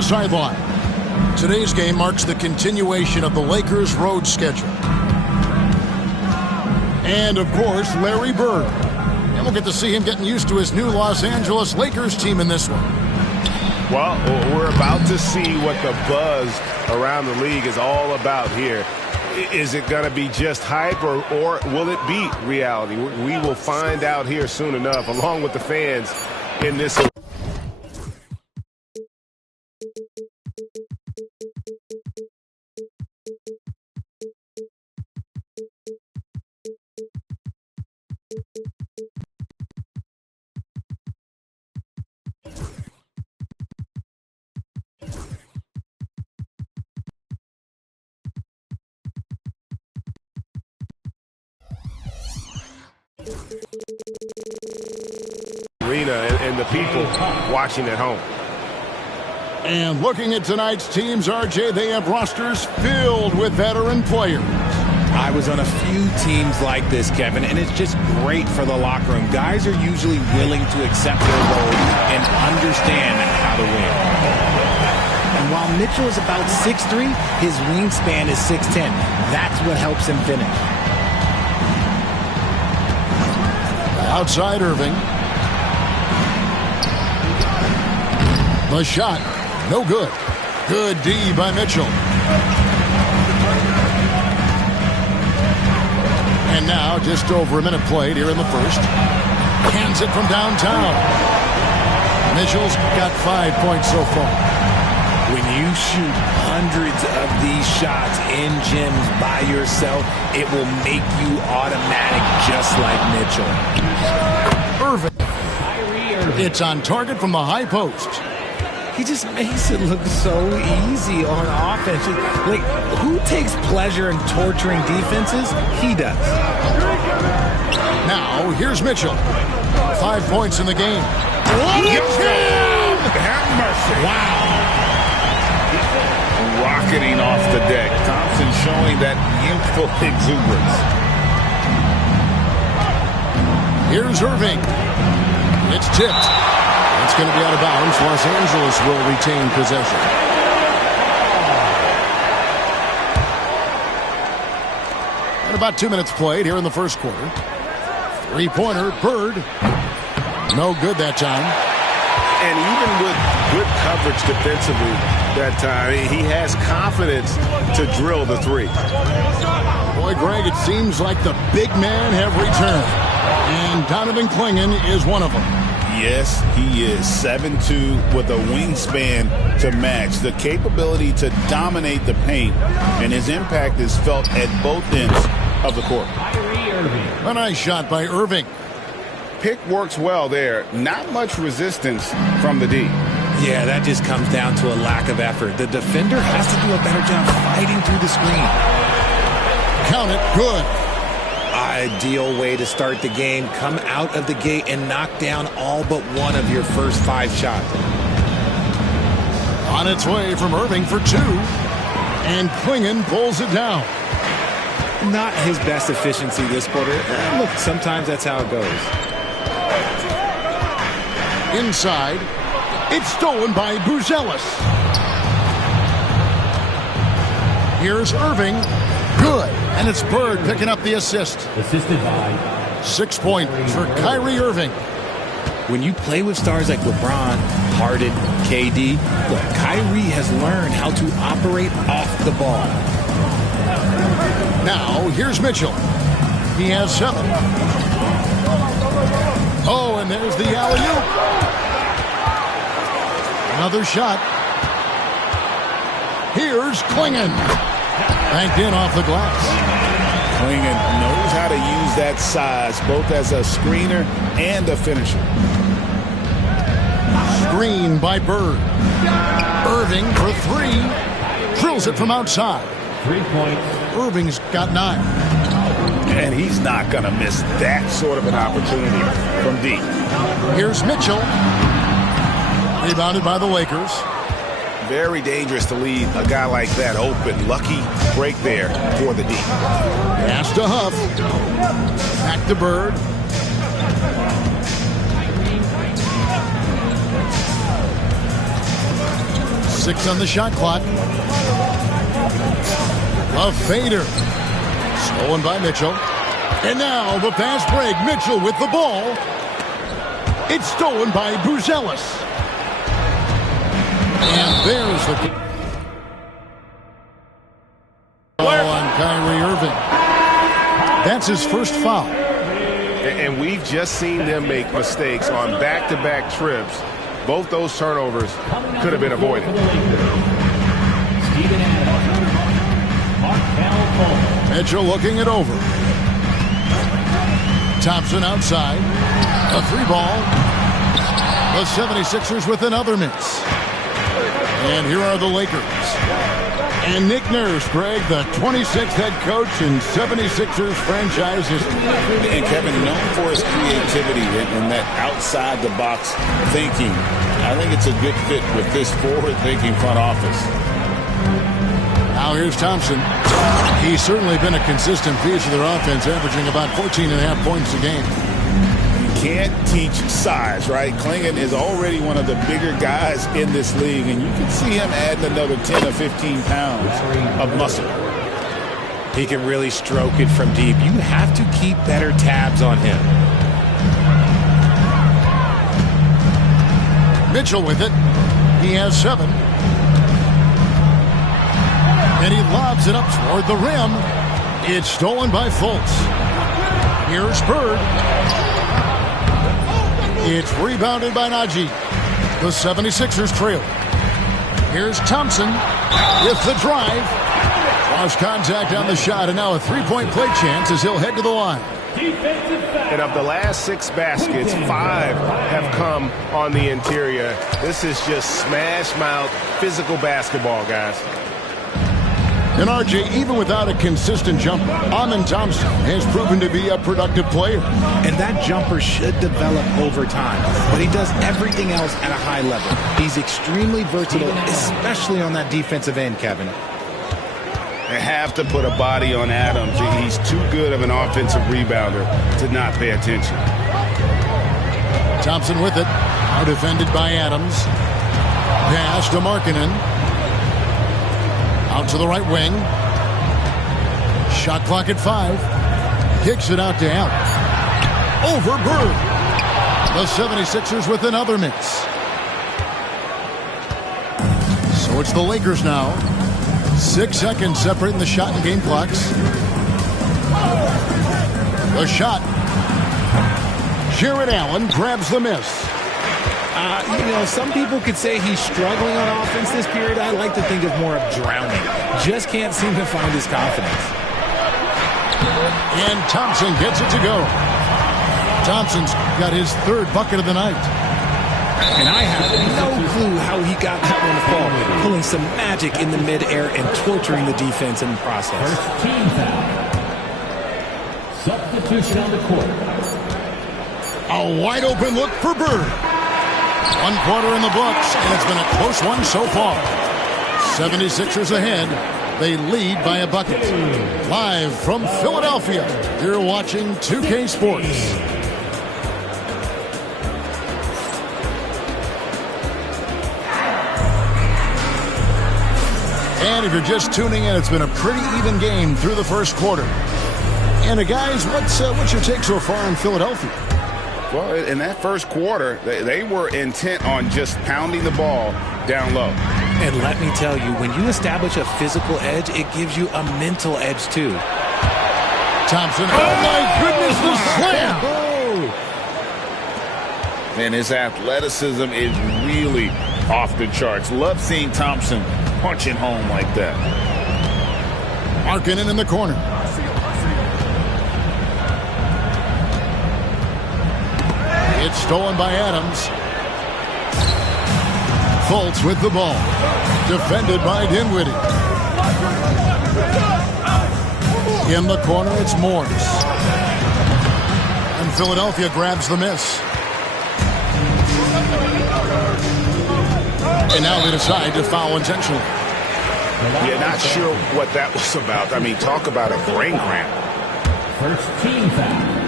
Sideline. Today's game marks the continuation of the Lakers' road schedule. And, of course, Larry Bird. And we'll get to see him getting used to his new Los Angeles Lakers team in this one. Well, we're about to see what the buzz around the league is all about here. Is it going to be just hype or will it be reality? We will find out here soon enough, along with the fans in this. Arena and the people watching at home. And looking at tonight's teams, RJ, they have rosters filled with veteran players. I was on a few teams like this, Kevin, and it's just great for the locker room. Guys are usually willing to accept their role and understand how to win. And while Mitchell is about 6'3", his wingspan is 6'10". That's what helps him finish. Outside Irving. The shot, no good. Good D by Mitchell. And now just over a minute played here in the first. Hands it from downtown. Mitchell's got 5 points so far. When you shoot hundreds of these shots in gyms by yourself, it will make you automatic just like Mitchell. Irving. It's on target from the high post. He just makes it look so easy on offense. Like, who takes pleasure in torturing defenses? He does. Now, here's Mitchell. 5 points in the game. Have mercy. Wow. Rocketing off the deck. Thompson showing that youthful exuberance. Here's Irving. It's tipped. It's going to be out of bounds. Los Angeles will retain possession. And about 2 minutes played here in the first quarter. Three-pointer, Bird. No good that time. And even with good coverage defensively that time, he has confidence to drill the three. Boy, Greg, it seems like the big men have returned. And Donovan Clingan is one of them. Yes, he is 7'2" with a wingspan to match. The capability to dominate the paint, and his impact is felt at both ends of the court. A nice shot by Irving. Pick works well there. Not much resistance from the D. Yeah, that just comes down to a lack of effort. The defender has to do a better job fighting through the screen. Count it. Good. Ideal way to start the game. Come out of the gate and knock down all but one of your first 5 shots. On its way from Irving for 2. And Clingan pulls it down. Not his best efficiency this quarter. Look, sometimes that's how it goes. Inside. It's stolen by Buzelis. Here's Irving. Good. And it's Bird picking up the assist. Assisted by 6 points for Kyrie Irving. When you play with stars like LeBron, Harden, KD, look, Kyrie has learned how to operate off the ball. Now, here's Mitchell. He has 7. Oh, and there's the alley-oop. Another shot. Here's Clingan. Banked in off the glass. Klingon knows how to use that size both as a screener and a finisher. Screen by Bird. Irving for three. Drills it from outside. 3 points. Irving's got 9. And he's not going to miss that sort of an opportunity from deep. Here's Mitchell. Rebounded by the Lakers. Very dangerous to leave a guy like that open. Lucky break there for the deep. Pass to Huff. Back to Bird. Six on the shot clock. A fader. Stolen by Mitchell. And now the fast break. Mitchell with the ball. It's stolen by Buzelis. And there's the foul on Kyrie Irving. That's his first foul. And we've just seen them make mistakes on back-to-back trips. Both those turnovers could have been avoided. Mitchell looking it over. Thompson outside. A 3-ball. The 76ers with another miss. And here are the Lakers. And Nick Nurse, Greg, the 26th head coach in 76ers franchise history. And Kevin, known for his creativity and that outside-the-box thinking. I think it's a good fit with this forward-thinking front office. Now here's Thompson. He's certainly been a consistent piece of their offense, averaging about 14.5 points a game. Can't teach size, right? Klingon is already one of the bigger guys in this league, and you can see him adding another 10 or 15 pounds of muscle. He can really stroke it from deep. You have to keep better tabs on him. Mitchell with it. He has 7. And he lobs it up toward the rim. It's stolen by Fultz. Here's Bird. It's rebounded by Najee. The 76ers trail. Here's Thompson with the drive. Lost contact on the shot, and now a 3-point play chance as he'll head to the line. And of the last 6 baskets, 5 have come on the interior. This is just smash mouth physical basketball, guys. And RJ, even without a consistent jumper, Amen Thompson has proven to be a productive player. And that jumper should develop over time. But he does everything else at a high level. He's extremely versatile, especially on that defensive end, Kevin. They have to put a body on Adams. He's too good of an offensive rebounder to not pay attention. Thompson with it. Now defended by Adams. Pass to Markkanen. Out to the right wing. Shot clock at 5. Kicks it out to Allen. Over Bird. The 76ers with another miss. So it's the Lakers now. 6 seconds separating the shot and game clocks. The shot. Jared Allen grabs the miss. Some people could say he's struggling on offense this period. I like to think of more of drowning. Just can't seem to find his confidence. And Thompson gets it to go. Thompson's got his 3rd bucket of the night. And I have no clue how he got that one to fall. Pulling some magic in the midair and torturing the defense in the process. First team foul. Substitution on the court. A wide open look for Bird. 1 quarter in the books, and it's been a close one so far. 76ers ahead. They lead by a bucket. Live from Philadelphia, you're watching 2K Sports. And if you're just tuning in, it's been a pretty even game through the first quarter. And guys, what's your take so far on Philadelphia? Well, in that first quarter, they were intent on just pounding the ball down low. And let me tell you, when you establish a physical edge, it gives you a mental edge too. Thompson, oh my goodness, the slam! And his athleticism is really off the charts. Love seeing Thompson punching home like that. Markkanen in the corner. It's stolen by Adams. Fultz with the ball. Defended by Dinwiddie. In the corner, it's Morris. And Philadelphia grabs the miss. And now they decide to foul intentionally. Yeah, not sure what that was about. I mean, talk about a brain cramp. First team foul.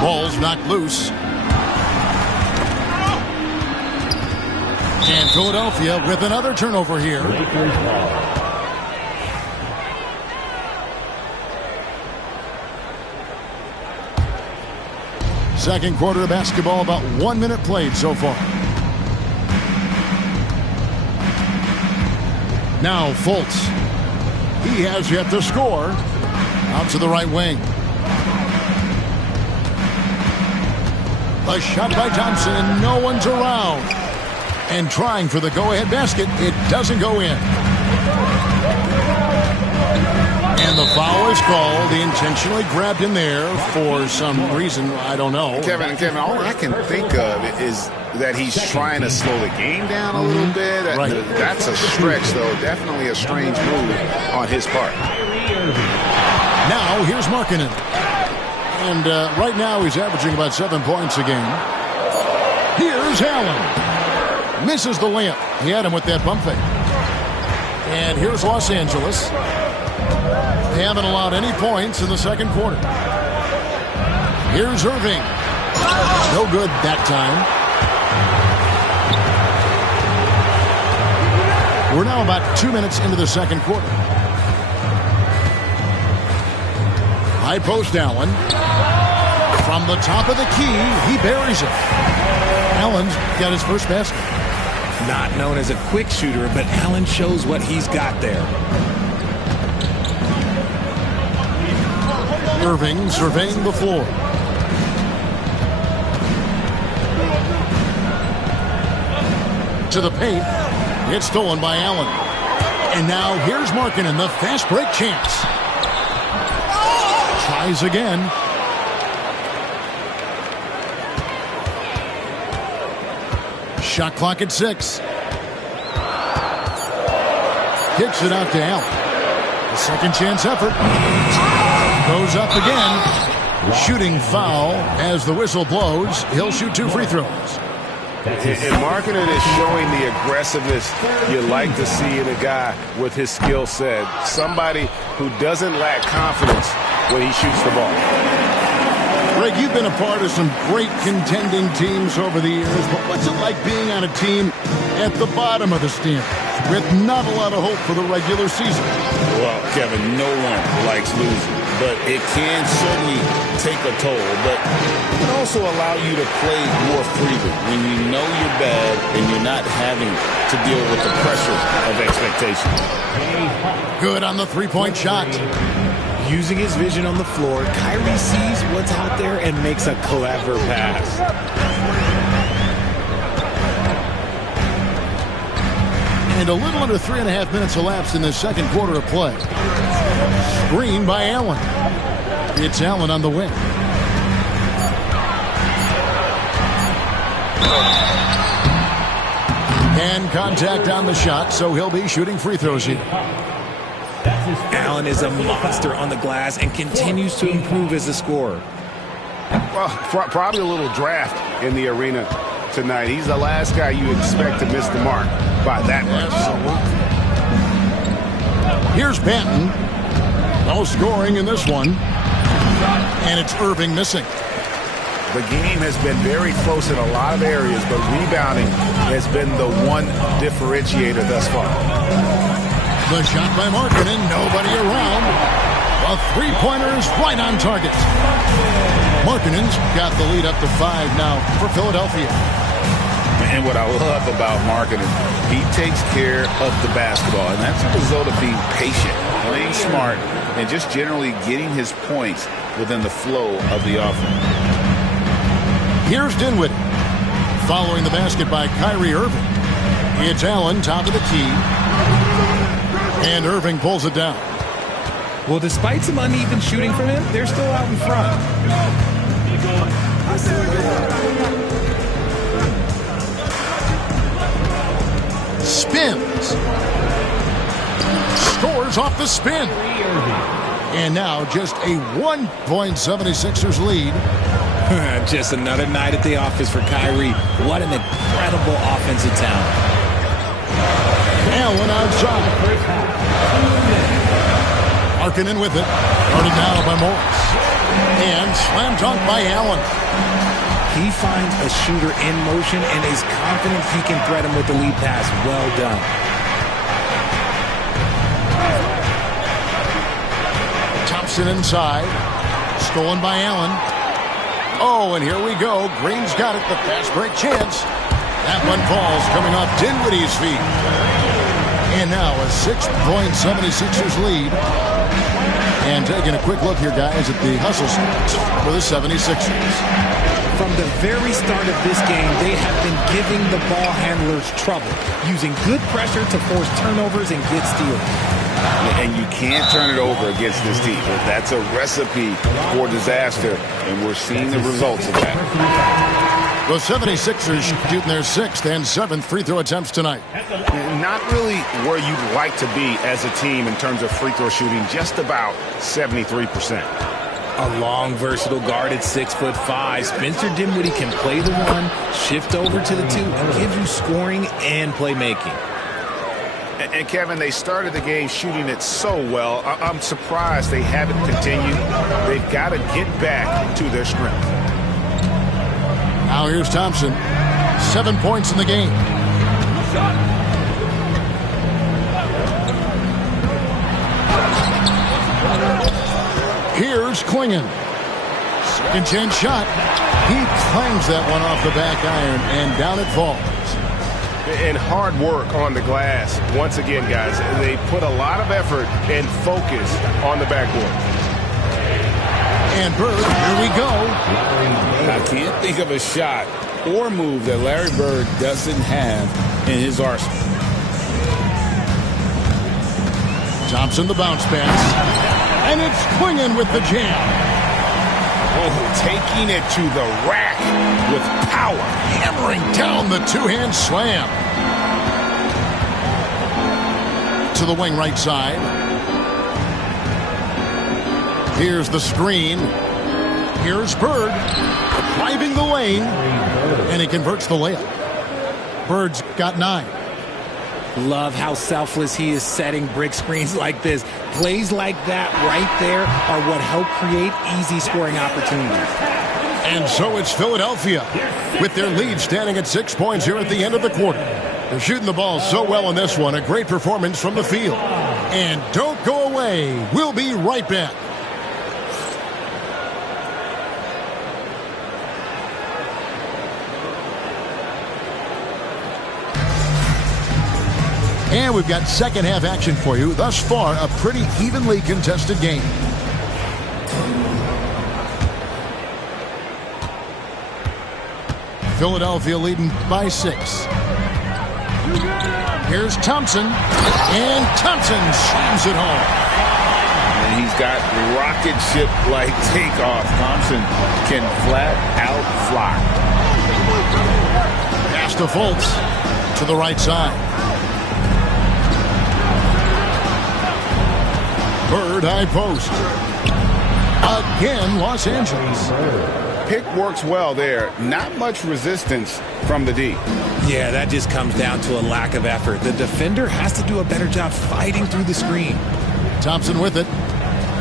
Ball's knocked loose. And Philadelphia with another turnover here. Lakers ball. Second quarter of basketball, about 1 minute played so far. Now Fultz. He has yet to score. Out to the right wing. A shot by Thompson, and no one's around. And trying for the go-ahead basket, it doesn't go in. And the foul is called. He intentionally grabbed in there for some reason, I don't know. Kevin, all I can think of is that he's trying to slow the game down a little bit. Right. That's a stretch, though. Definitely a strange move on his part. Now, here's Markkanen. And right now, he's averaging about 7 points a game. Here's Allen. Misses the layup. He had him with that pump fake. And here's Los Angeles. They haven't allowed any points in the second quarter. Here's Irving. No good that time. We're now about 2 minutes into the second quarter. High post Allen. From the top of the key, he buries it. Allen's got his first basket. Not known as a quick shooter, but Allen shows what he's got there. Irving surveying the floor. To the paint. It's stolen by Allen. And now here's Markkanen, the fast break chance. Tries again. Shot clock at 6. Kicks it out to Allen. The second chance effort. Goes up again. Shooting foul as the whistle blows. He'll shoot 2 free throws. And Markkanen is showing the aggressiveness you like to see in a guy with his skill set. Somebody who doesn't lack confidence when he shoots the ball. Greg, you've been a part of some great contending teams over the years, but what's it like being on a team at the bottom of the standings with not a lot of hope for the regular season? Well, Kevin, no one likes losing, but it can certainly take a toll. But it can also allow you to play more freely when you know you're bad and you're not having to deal with the pressure of expectations. Good on the three-point shot. Using his vision on the floor, Kyrie sees what's out there and makes a clever pass. And a little under 3.5 minutes elapsed in the second quarter of play. Screen by Allen. It's Allen on the wing. And contact on the shot, so he'll be shooting free throws here. Allen is a monster on the glass and continues to improve as a scorer. Well, probably a little draft in the arena tonight. He's the last guy you expect to miss the mark by that much. Here's Banton. No scoring in this one. And it's Irving missing. The game has been very close in a lot of areas, but rebounding has been the one differentiator thus far. The shot by Markkanen, nobody around. A three-pointer is right on target. Markkanen's got the lead up to 5 now for Philadelphia. And what I love about Markkanen, he takes care of the basketball, and that's a result of being patient, playing smart, and just generally getting his points within the flow of the offense. Here's Dinwiddie. Following the basket by Kyrie Irving. It's Allen, top of the key. And Irving pulls it down. Well, despite some uneven shooting from him, they're still out in front. Spins. Scores off the spin. And now just a 1.76ers lead. Just another night at the office for Kyrie. What an incredible offensive talent. Allen outside. Markkanen with it. Guarded now by Morris. And slam dunk by Allen. He finds a shooter in motion and is confident he can thread him with the lead pass. Well done. Thompson inside. Stolen by Allen. Oh, and here we go. Green's got it. The fast break chance. That one falls coming off Dinwiddie's feet. And now a 6.76ers lead. And taking a quick look here, guys, at the hustle stats for the 76ers. From the very start of this game, they have been giving the ball handlers trouble, using good pressure to force turnovers and get steals. And you can't turn it over against this team. That's a recipe for disaster, and we're seeing the results of that. The 76ers shooting their 6th and 7th free throw attempts tonight. Not really where you'd like to be as a team in terms of free throw shooting, just about 73%. A long, versatile guard at 6'5". Spencer Dinwiddie can play the 1, shift over to the 2, and give you scoring and playmaking. And Kevin, they started the game shooting it so well. I'm surprised they haven't continued. They've got to get back to their strength. Now here's Thompson. 7 points in the game. Here's Klingon. Second chance shot. He clangs that one off the back iron, and down it falls. And hard work on the glass. Once again, guys, they put a lot of effort and focus on the backboard. And Bird, here we go. I can't think of a shot or move that Larry Bird doesn't have in his arsenal. Thompson the bounce pass. And it's Klingon with the jam. Oh, taking it to the rack with power. Hammering down the two-hand slam. To the wing right side. Here's the screen. Here's Bird. Driving the lane. And he converts the layup. Bird's got 9. Love how selfless he is setting brick screens like this. Plays like that right there are what help create easy scoring opportunities. And so it's Philadelphia with their lead standing at 6 points here at the end of the quarter. They're shooting the ball so well in this one. A great performance from the field. And don't go away. We'll be right back. And we've got second half action for you. Thus far, a pretty evenly contested game. Philadelphia leading by 6. Here's Thompson. And Thompson slams it home. And he's got rocket ship-like takeoff. Thompson can flat out fly. Pass to Fultz to the right side. Bird high post. Again, Los Angeles. Pick works well there. Not much resistance from the D. Yeah, that just comes down to a lack of effort. The defender has to do a better job fighting through the screen. Thompson with it.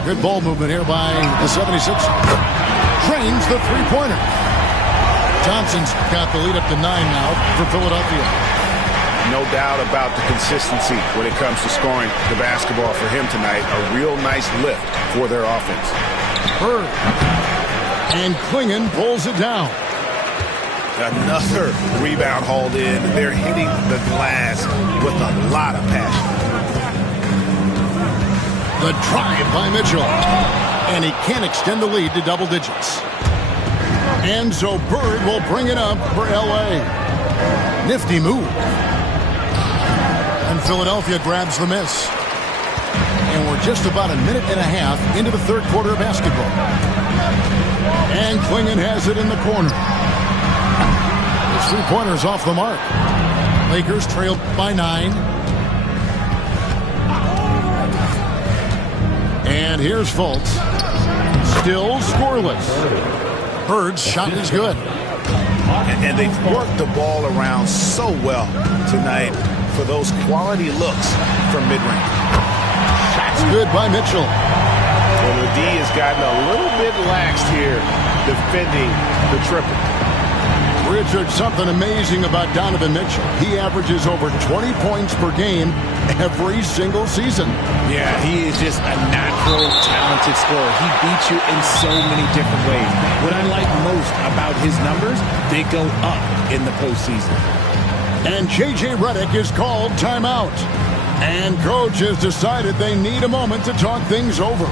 Good ball movement here by the 76ers. Drains the three-pointer. Thompson's got the lead up to 9 now for Philadelphia. No doubt about the consistency when it comes to scoring the basketball for him tonight. A real nice lift for their offense. Bird. And Klingon pulls it down. Another rebound hauled in. They're hitting the glass with a lot of passion. The drive by Mitchell. And he can't extend the lead to double digits. And so Bird will bring it up for L.A. Nifty move. And Philadelphia grabs the miss. And we're just about a minute and a half into the third quarter of basketball. And Klingon has it in the corner. The three-pointer's off the mark. Lakers trail by 9. And here's Fultz. Still scoreless. Bird's shot is good. And they've worked the ball around so well tonight for those quality looks from mid-range. Shot's good by Mitchell. Well, the D has gotten a little bit laxed here defending the triple. Richard, something amazing about Donovan Mitchell. He averages over 20 points per game every single season. Yeah, he is just a natural, talented scorer. He beats you in so many different ways. What I like most about his numbers, they go up in the postseason. And J.J. Redick is called timeout. And coach has decided they need a moment to talk things over.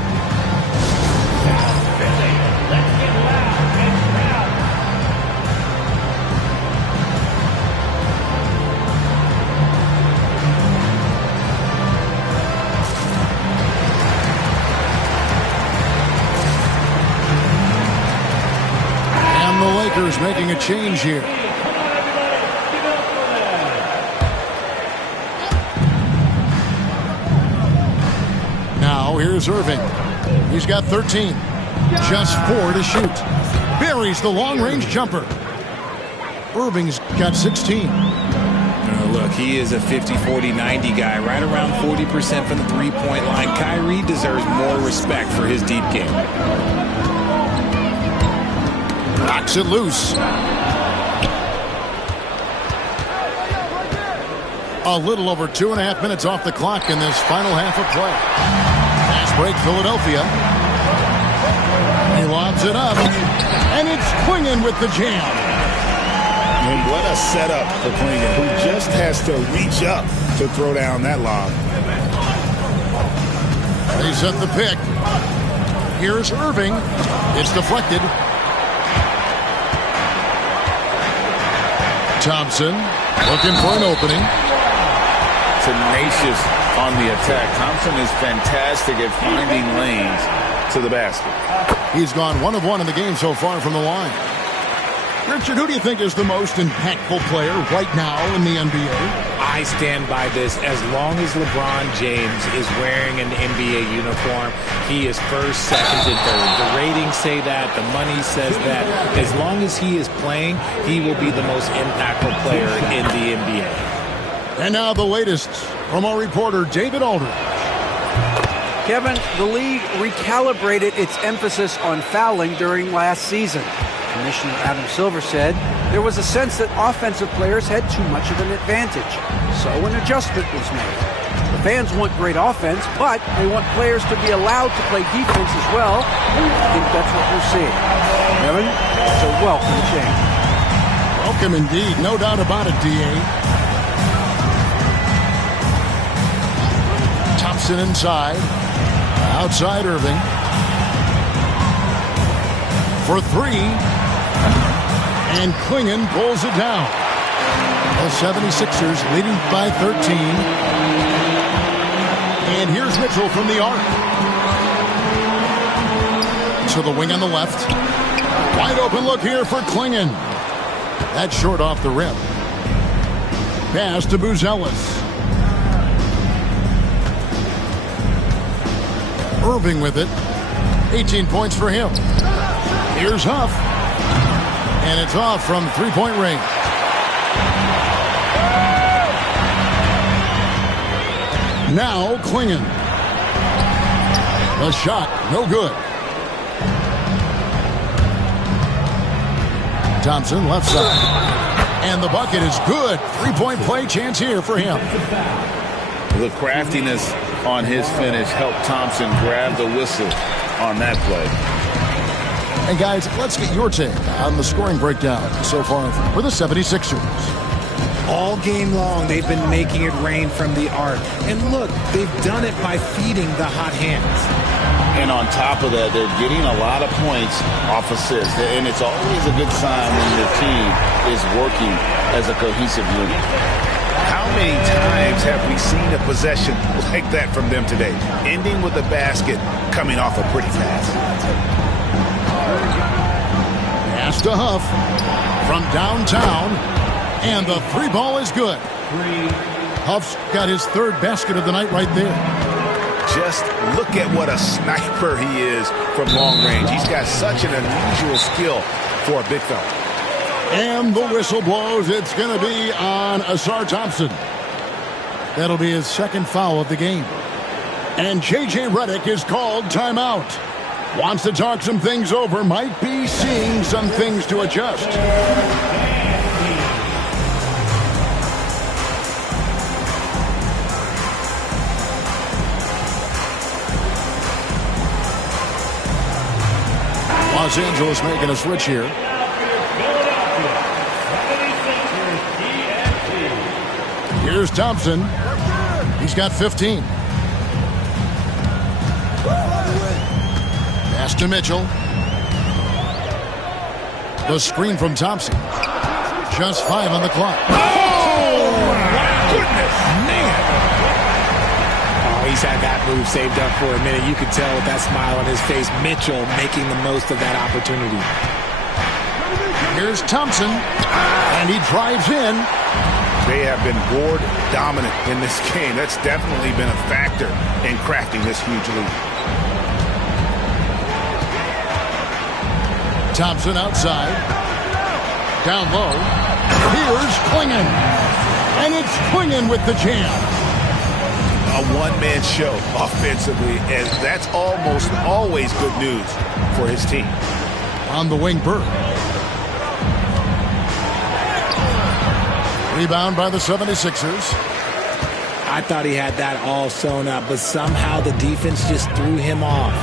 Lakers making a change here. Now here's Irving. He's got 13. Just 4 to shoot. Buries the long-range jumper. Irving's got 16. Look, he is a 50-40-90 guy, right around 40% from the three-point line. Kyrie deserves more respect for his deep game. Knocks it loose. A little over 2.5 minutes off the clock in this final half of play. Fast break, Philadelphia. He lobs it up. And it's Klingon with the jam. And what a setup for Klingon, who just has to reach up to throw down that lob. They set the pick. Here's Irving. It's deflected. Thompson looking for an opening. Tenacious on the attack. Thompson is fantastic at finding lanes to the basket. He's gone 1 of 1 in the game so far from the line. Richard, who do you think is the most impactful player right now in the NBA? I stand by this. As long as LeBron James is wearing an NBA uniform, he is first, second, and third. The ratings say that. The money says that. As long as he is playing, he will be the most impactful player in the NBA. And now the latest from our reporter, David Aldridge. Kevin, the league recalibrated its emphasis on fouling during last season. Commissioner Adam Silver said there was a sense that offensive players had too much of an advantage, so an adjustment was made. The fans want great offense, but they want players to be allowed to play defense as well. I think that's what we're seeing. Kevin, it's a welcome change. Welcome indeed, no doubt about it, D.A. Thompson inside. Outside Irving. For 3. And Klingon pulls it down. The 76ers leading by 13. And here's Mitchell from the arc. To the wing on the left. Wide open look here for Klingon. That's short off the rim. Pass to Buzelis. Irving with it. 18 points for him. Here's Huff. And it's off from three-point range. Now Klingon. The shot, no good. Thompson left side. And the bucket is good. Three-point play chance here for him. The craftiness on his finish helped Thompson grab the whistle on that play. Hey guys, let's get your take on the scoring breakdown so far for the 76ers. All game long, they've been making it rain from the arc. And look, they've done it by feeding the hot hands. And on top of that, they're getting a lot of points off assists. And it's always a good sign when the team is working as a cohesive unit. How many times have we seen a possession like that from them today? Ending with a basket, coming off a pretty pass. Pass to Huff from downtown, and the three ball is good. Huff's got his third basket of the night right there. Just look at what a sniper he is from long range. He's got such an unusual skill for a big fella. And the whistle blows. It's going to be on Asar Thompson. That'll be his second foul of the game. And J.J. Redick is called timeout. Wants to talk some things over. Might be seeing some things to adjust. Los Angeles making a switch here. Here's Thompson. He's got 15. Pass to Mitchell. The screen from Thompson. Just 5 on the clock. Oh, my goodness, man. Oh, he's had that move saved up for a minute. You could tell with that smile on his face, Mitchell making the most of that opportunity. Here's Thompson, and he drives in. They have been board dominant in this game. That's definitely been a factor in crafting this huge lead. Thompson outside. Down low. Here's Klingon. And it's Klingon with the jam. A one-man show offensively, and that's almost always good news for his team. On the wing, Burke. Rebound by the 76ers. I thought he had that all sewn up, but somehow the defense just threw him off.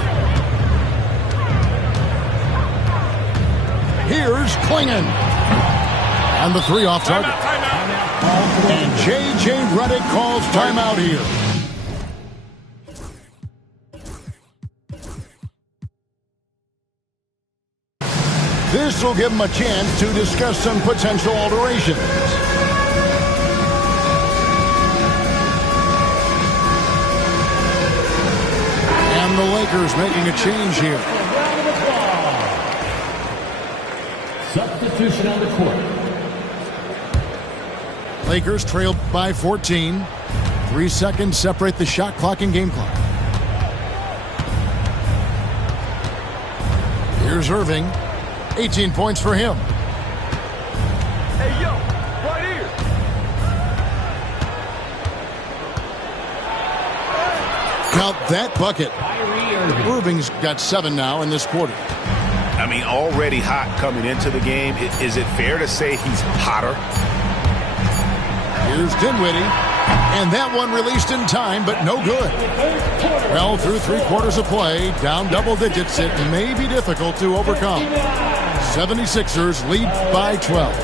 Here's Klingon. And the three off target. And J.J. Redick calls timeout here. This will give him a chance to discuss some potential alterations. And the Lakers making a change here. Substitution on the court. Lakers trail by 14. 3 seconds separate the shot clock and game clock. Here's Irving. 18 points for him. Hey, yo, right here. Count that bucket. Irving's got 7 now in this quarter. I mean, already hot coming into the game. Is it fair to say he's hotter? Here's Dinwiddie. And that one released in time, but no good. Well, through 3 quarters of play, down double digits, it may be difficult to overcome. 76ers lead by 12.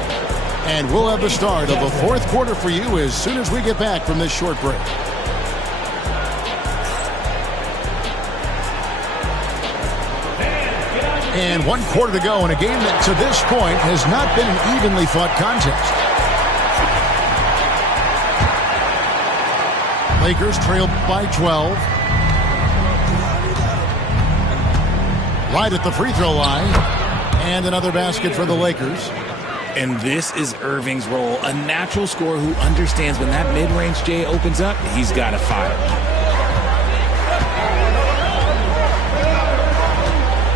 And we'll have the start of the 4th quarter for you as soon as we get back from this short break. And 1 quarter to go in a game that to this point has not been an evenly fought contest. Lakers trail by 12. Right at the free throw line. And another basket for the Lakers. And this is Irving's role, a natural scorer who understands when that mid-range J opens up, he's got to fire.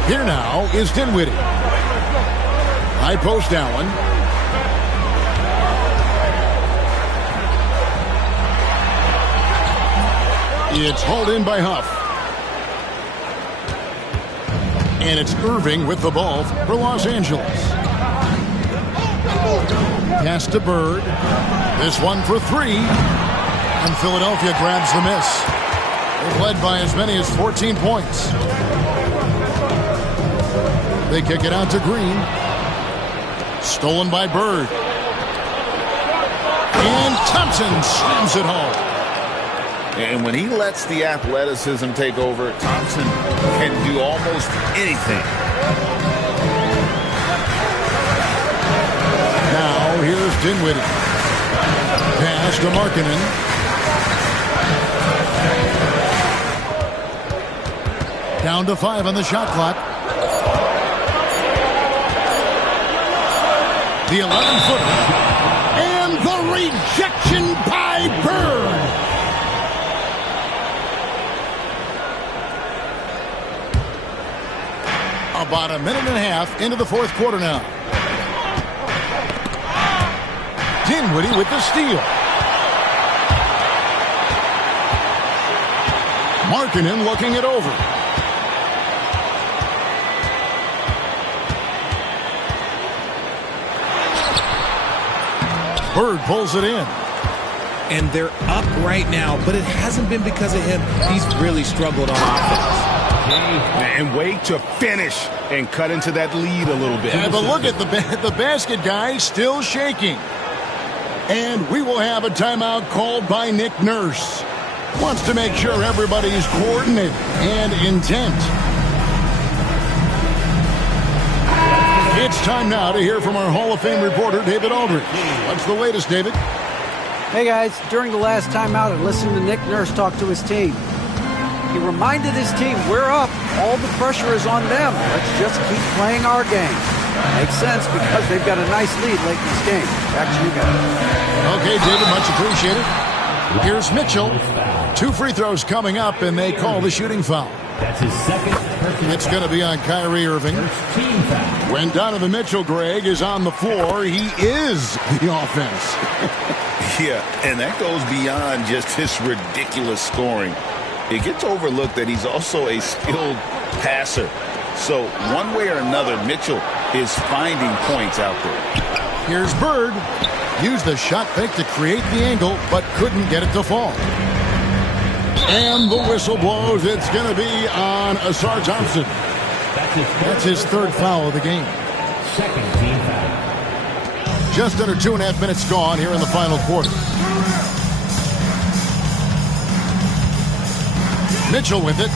Here now is Dinwiddie. High post Allen. It's hauled in by Huff. And it's Irving with the ball for Los Angeles. Pass to Bird. This one for 3. And Philadelphia grabs the miss. They've led by as many as 14 points. They kick it out to Green. Stolen by Bird. And Thompson slams it home. And when he lets the athleticism take over, Thompson can do almost anything. Now here's Dinwiddie. Pass Pass to Markkanen. Down to 5 on the shot clock. The 11-footer. And the rejection by Bird. About a minute and a half into the fourth quarter now. Dinwiddie with the steal. Markkanen looking it over. Bird pulls it in. And they're up right now, but it hasn't been because of him. He's really struggled on offense. And wait to finish and cut into that lead a little bit. Yeah, but look at the basket guy still shaking. And we will have a timeout called by Nick Nurse. Wants to make sure everybody's coordinated and intent. It's time now to hear from our Hall of Fame reporter, David Aldridge. What's the latest, David? Hey, guys. During the last timeout, I listened to Nick Nurse talk to his team. He reminded his team, we're up. All the pressure is on them. Let's just keep playing our game. Makes sense because they've got a nice lead late in this game. Back to you guys. Okay, David, much appreciated. Here's Mitchell. 2 free throws coming up, and they call the shooting foul. That's his second personal It's going to be on Kyrie Irving. first team foul. When Donovan Mitchell, Greg, is on the floor, he is the offense. Yeah, and that goes beyond just his ridiculous scoring. It gets overlooked that he's also a skilled passer. So one way or another, Mitchell is finding points out there. Here's Bird. Used the shot fake to create the angle, but couldn't get it to fall. And the whistle blows. It's going to be on Asar Thompson. That's his third foul of the game. Second team foul. Just under 2.5 minutes gone here in the final quarter. Mitchell with it.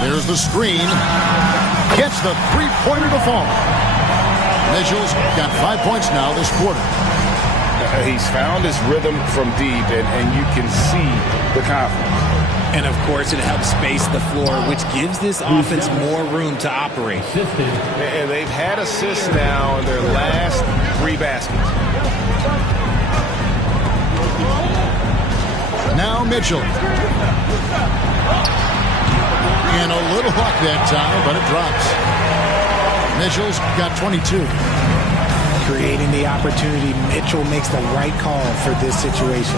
There's the screen. Gets the three-pointer to fall. Mitchell's got 5 points now this quarter. He's found his rhythm from deep, and you can see the confidence. And, of course, it helps space the floor, which gives this offense more room to operate. And they've had assists now in their last 3 baskets. Now Mitchell. And a little luck that time, but it drops. Mitchell's got 22. Creating the opportunity, Mitchell makes the right call for this situation.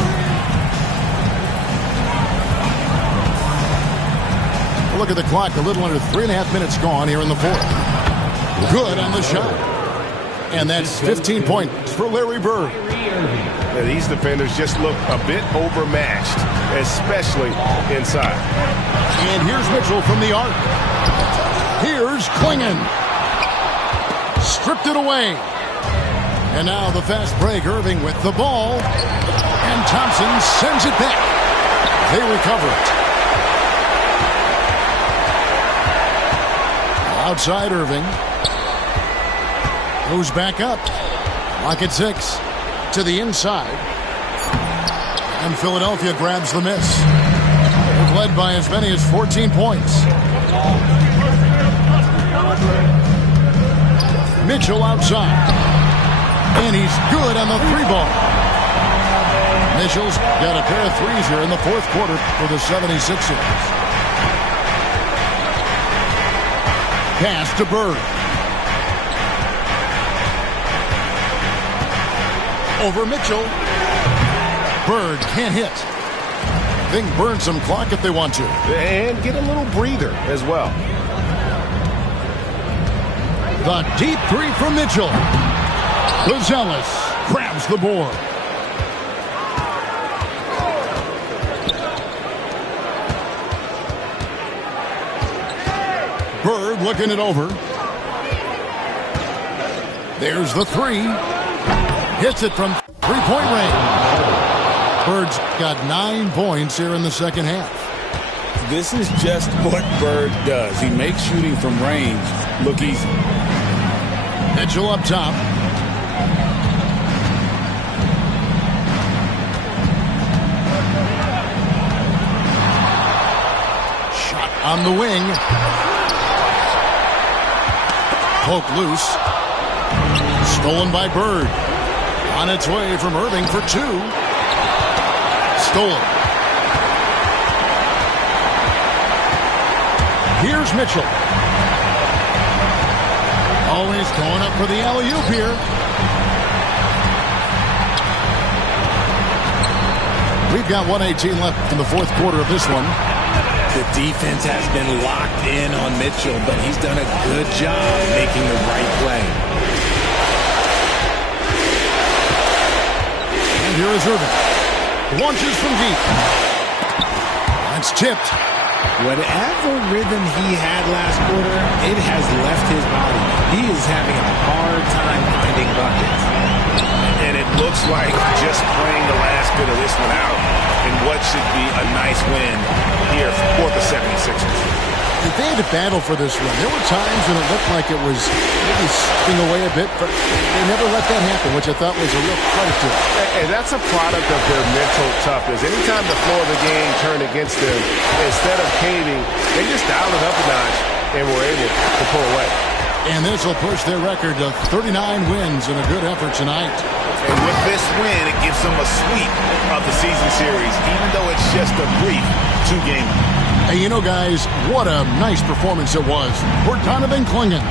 Look at the clock, a little under 3.5 minutes gone here in the fourth. Good on the shot. And that's 15 points for Larry Bird. And these defenders just look a bit overmatched, especially inside. And here's Mitchell from the arc. Here's Klingon. Stripped it away. And now the fast break, Irving with the ball. And Thompson sends it back. They recover it. Outside Irving. Goes back up. Lock at 6. To the inside. And Philadelphia grabs the miss. They've led by as many as 14 points. Mitchell outside. And he's good on the 3-ball. Mitchell's got a pair of threes here in the fourth quarter for the 76ers. Pass to Bird. Over Mitchell. Bird can't hit. They can burn some clock if they want to. And get a little breather as well. The deep 3 from Mitchell. Gonzalez grabs the board. Bird looking it over. There's the 3. Hits it from 3-point range. Bird's got 9 points here in the second half. This is just what Bird does. He makes shooting from range look easy. Mitchell up top. On the wing. Poked loose. Stolen by Bird. On its way from Irving for 2. Stolen. Here's Mitchell. Always going up for the alley-oop here. We've got 1:18 left in the fourth quarter of this one. The defense has been locked in on Mitchell, but he's done a good job making the right play. And here is Irving. Launches from deep. That's tipped. Whatever rhythm he had last quarter, it has left his body. He is having a hard time finding buckets. And it looks like just playing the last bit of this one out in what should be a nice win here for the 76ers. If they had to battle for this win, there were times when it looked like it was maybe slipping away a bit, but they never let that happen, which I thought was a real credit to them. And that's a product of their mental toughness. Anytime the floor of the game turned against them, instead of caving, they just dialed it up a notch and were able to pull away. And this will push their record to 39 wins in a good effort tonight. And with this win, it gives them a sweep of the season series, even though it's just a brief 2-game. Hey, you know, guys, what a nice performance it was for Donovan Clingan.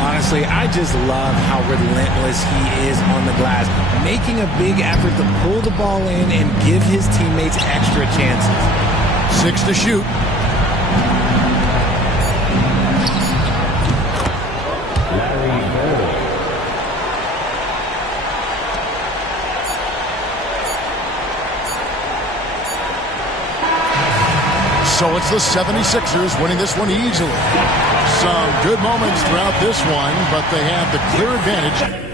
Honestly, I just love how relentless he is on the glass, making a big effort to pull the ball in and give his teammates extra chances. 6 to shoot. So it's the 76ers winning this one easily. Some good moments throughout this one, but they have the clear advantage.